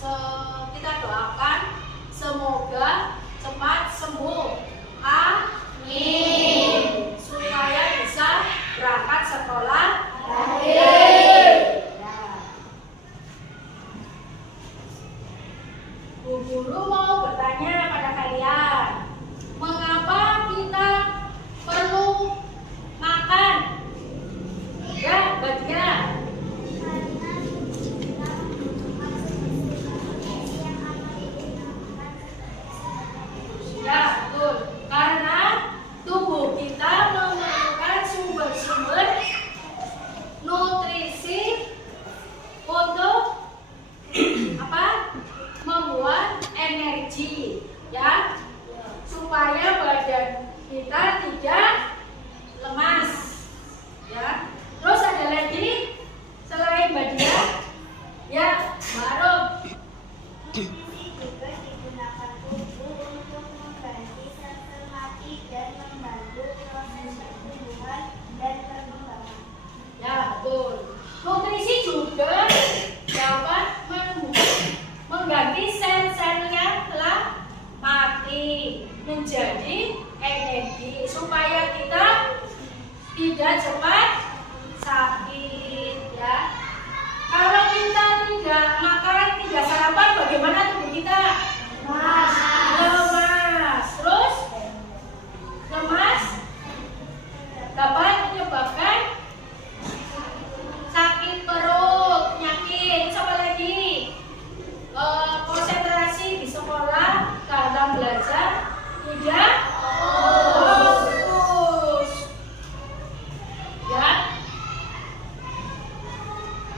kita doakan semoga cepat sembuh. Amin. Supaya bisa berangkat sekolah lagi. Bu Guru mau bertanya pada kalian, mengapa kita perlu makan? Ya, bagian. Ya, betul. Karena tubuh kita memerlukan sumber-sumber nutrisi untuk apa? Membuat energi, ya, supaya badan kita tidak lemas, ya. Terus ada lagi selain badia, ya, baru. Juga digunakan tubuh untuk mengganti sel-sel mati dan membantu proses pertumbuhan dan perkembangan. Ya, betul. Nutrisi juga dapat mengganti sel-sel yang telah mati menjadi energi supaya kita tidak cepat sakit, ya. Kalau kita tidak makan, tidak sarapan, bagaimana tubuh kita? Lemas. Terus lemas dapat menyebabkan sakit perut, penyakit. Terus apa lagi? Konsentrasi di sekolah dalam belajar tidak fokus, ya.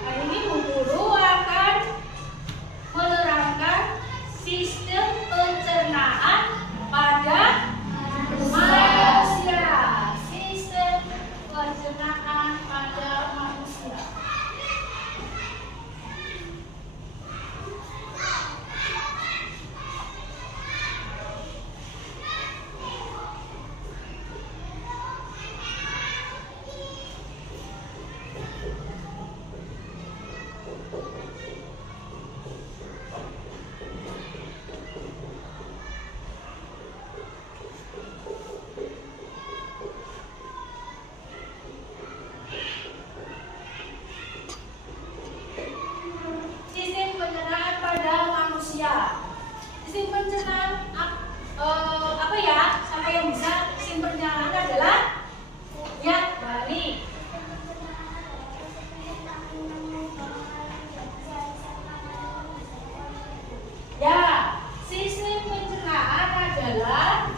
Hari ini Bu Guru akan menerangkan sistem pencernaan pada manusia. Sistem pencernaan pada manusia. Sistem pencernaan pada manusia. Sistem pencernaan apa ya? Siapa yang bisa? Sistem pencernaan adalah ya, balik. Ya, sistem pencernaan adalah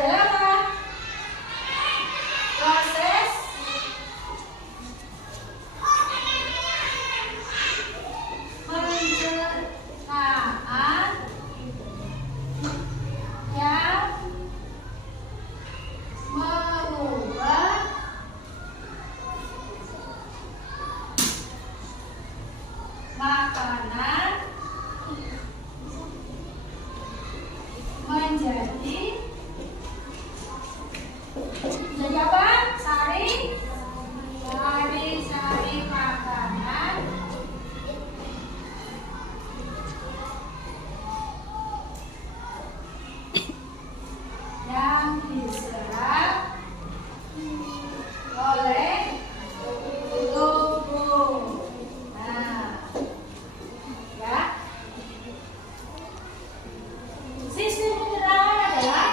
apa? Proses pencernaan yang merubah makanan menjadi apa? Sari makanan yang diserap oleh tubuh. Nah, ya. Sistem pencernaan adalah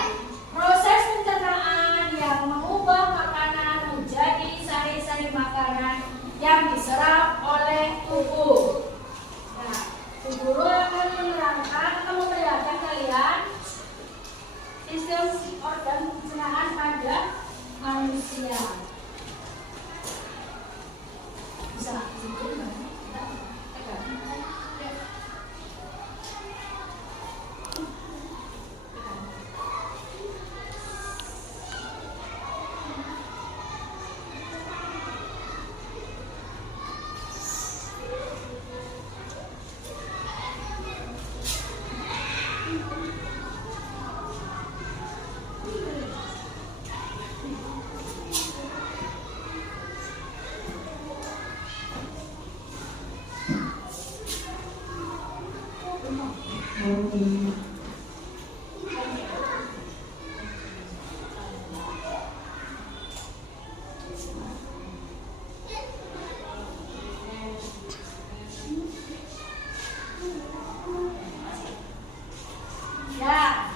Ya.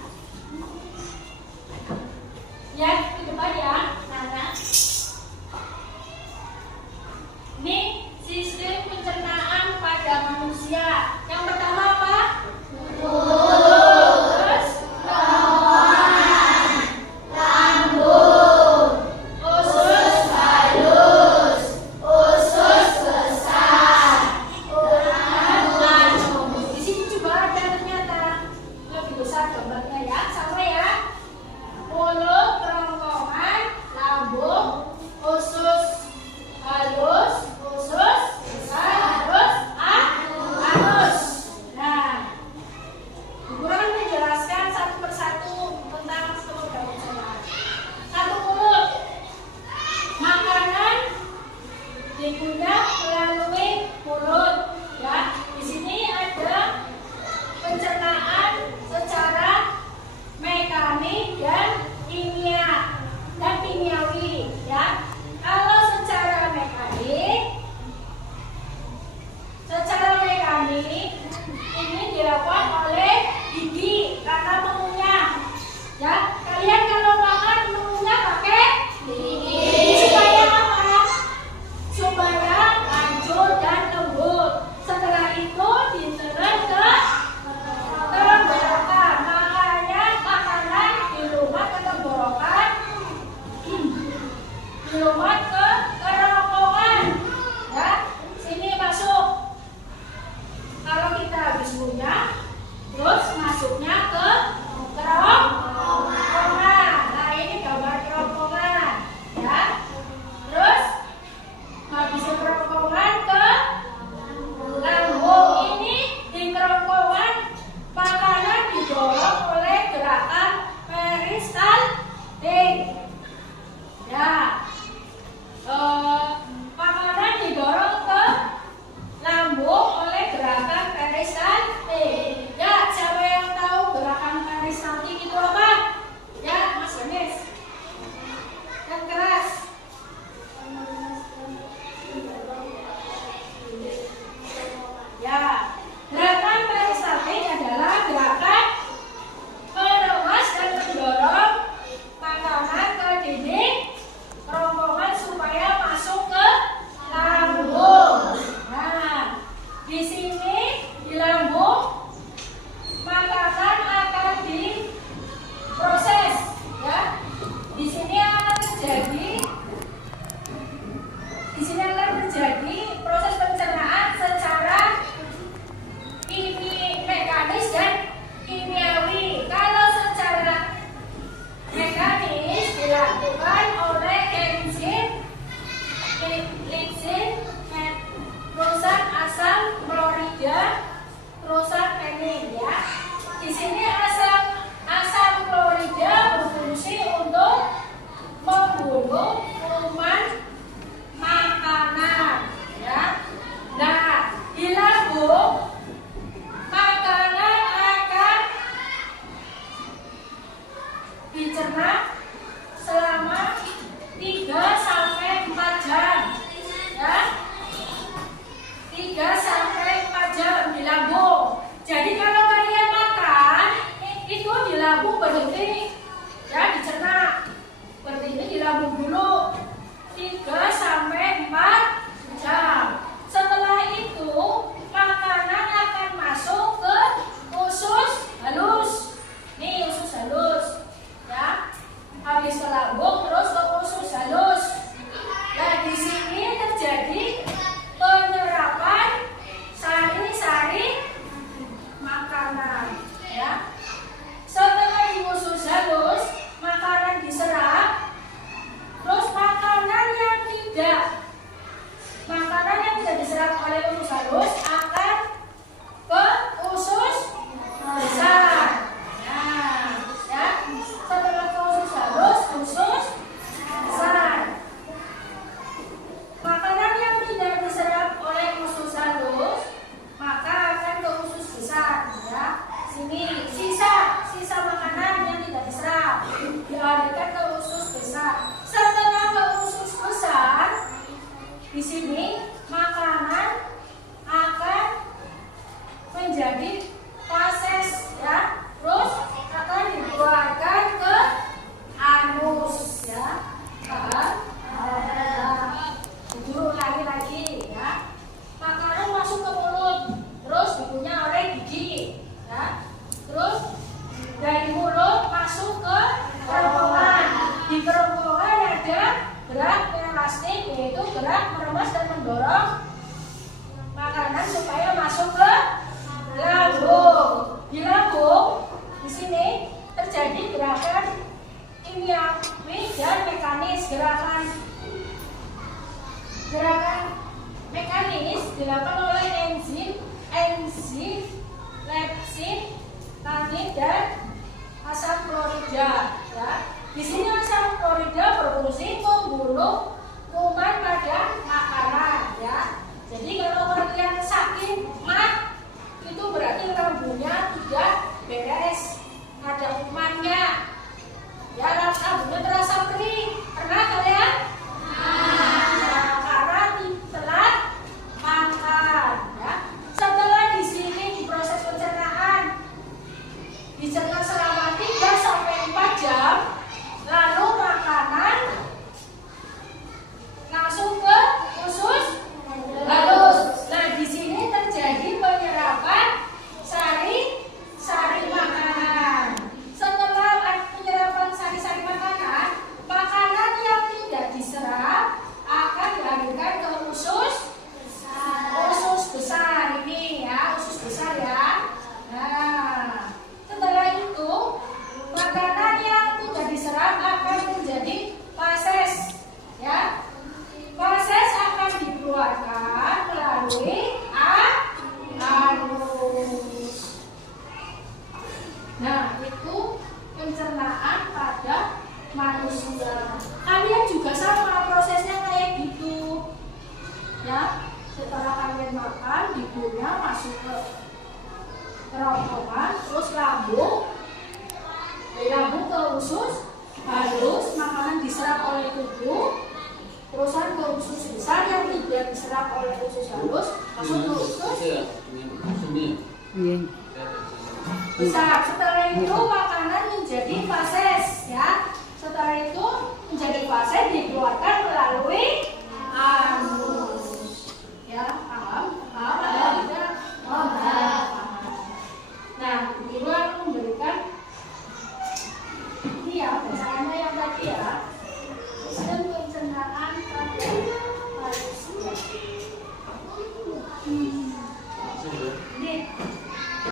Ya, ke depan ya. Nana. Ini sistem pencernaan pada manusia. Yang pertama apa? Terus usus halus, usus besar, lambung. Di sini juga ada ternyata lebih besar gambarnya ya, sama ya. Mulut, kerongkongan, lambung, usus halus, usus besar, terus anus. Nah, Guru menjelaskan satu persatu tentang kemudahan pencernaan. Satu, mulut. Makanan dikunyah melalui mulut. Ya, di sini ada pencernaan secara mekanik dan kimiawi. Ya, kalau secara mekanik ini dilakukan oleh gigi karena mengunyah. Ya, kalian kalau makan mengunyah pakai gigi supaya apa? Supaya hancur dan lembut. Setelah itu ditelan ke tenggorokan. Makanya makanan dilumat ke tenggorokan, dilumat ke kerongkongan. Ya, sini masuk. Kalau kita habis ngunyah, terus masuknya ke kerongkongan. Nah, ini gambar kerongkongan, ya. Terus habis ke kerongkongan ke lambung. Ini di kerongkongan makanan didorong oleh gerakan peristaltik. Ya, makanan didorong ke lambung oleh gerakan peristaltik. Ya, siapa yang tahu gerakan peristaltik itu apa? Ya, Mas Ganes. Yang keras. Ya, gerakan peristaltik adalah gerakan meremas dan mendorong makanan ke dinding kerongkongan supaya masuk ke lambung. Nah, di sini di lambung makanan akan diproses, ya. Di sini akan terjadi proses pencernaan secara mekanis dan kimiawi. Kalau secara mekanis dilakukan oleh enzim perusak asam klorida, perusak pening, ya. Di sini asam klorida berfungsi untuk membunuh kuman makanan, ya. Nah, di lambung makanan akan dicerna selama 3-4 jam, ya. 3-4 jam di lambung. Jadi kalau kalian makan itu di lambung berhenti, ya, dicerna. Berhenti di lambung dulu 3-4 jam. Setelah itu makanan akan masuk ke usus halus. Nih usus halus, ya. Habis ke lambung terus ke usus halus. Nah, di sini terjadi penyerapan sari-sari makanan, ya. Setelah di usus halus makanan diserap, terus makanan yang tidak diserap oleh usus halus akan ke usus besar. masuk ke lambung. Di lambung, di sini terjadi gerakan kimiawi dan mekanis. Gerakan mekanis dilakukan oleh enzim, lepsin, tannin, dan asam klorida. Ya. Di sini asam klorida berfungsi membunuh kuman pada makanan. Ya. Jadi kalau kalian sakit mah, itu berarti lambungnya tidak beres, ada kumannya. Ya, lambungnya terasa perih. Pernah kalian? Karena telat makan. Ya. Setelah di sini di proses pencernaan, dicerna selama 3 sampai 4 jam, lalu makanan langsung ke usus halus. Nah, di sini terjadi penyerapan sari makanan. Setelah penyerapan sari makanan, makanan yang tidak diserap akan dialirkan ke usus besar ini ya, usus besar ya. Nah, setelah itu makanan yang tidak diserap akan menjadi fases ya. Fases akan dikeluarkan melalui anus. Nah, itu pencernaan pada manusia. Kalian juga sama prosesnya kayak gitu. Ya, setelah kalian makan, hidungnya masuk ke kerongkongan, terus lambung ke usus halus, makanan diserap oleh tubuh, terusan ke usus besar yang tidak diserap oleh usus halus, masuk ke